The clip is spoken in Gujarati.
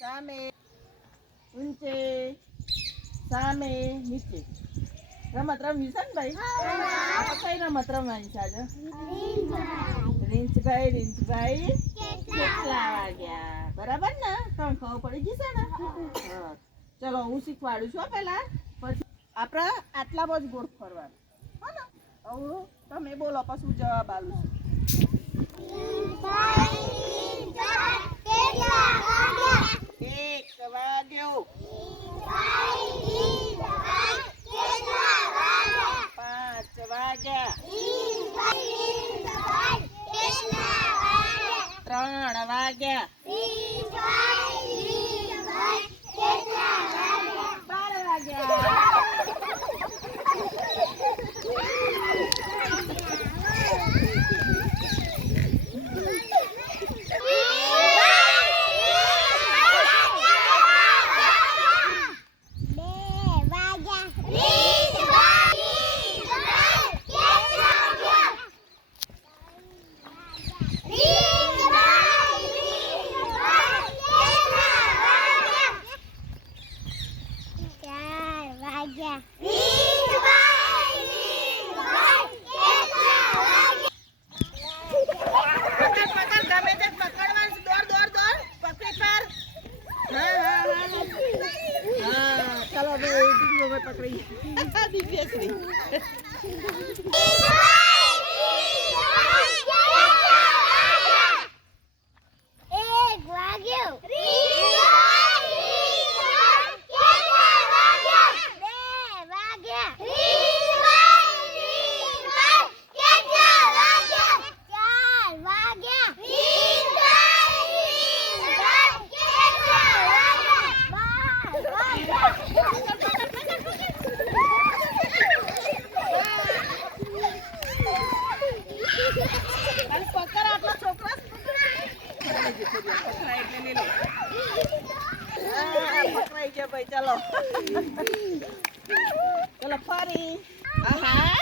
સામે ઊંચે સામે નીચે. રમત રમવી છે ને ભાઈ? કઈ રમત રમવાની છે આજે? રીંછભાઈ કેટલા વાગ્યા? બરાબર ને? તમને ખબર પડી ગઈ છે ને? હા. ચલો હું શીખવાડું છું પેલા, પછી આપણે આટલામાં જ ગોળ ફરવાનું. હા ને? હવે તમે બોલો પછી જવાબ આલું છું. 1 વાગ્યો. 5 વાગ્યા. 3 વાગ્યા. 12 વાગ્યા. પકડી દિવ્યશ્રી. 1 વાગ્યો. 2 વાગ્યા. 4 વાગ્યા. 12 ચલો ચલો ફરી. આહા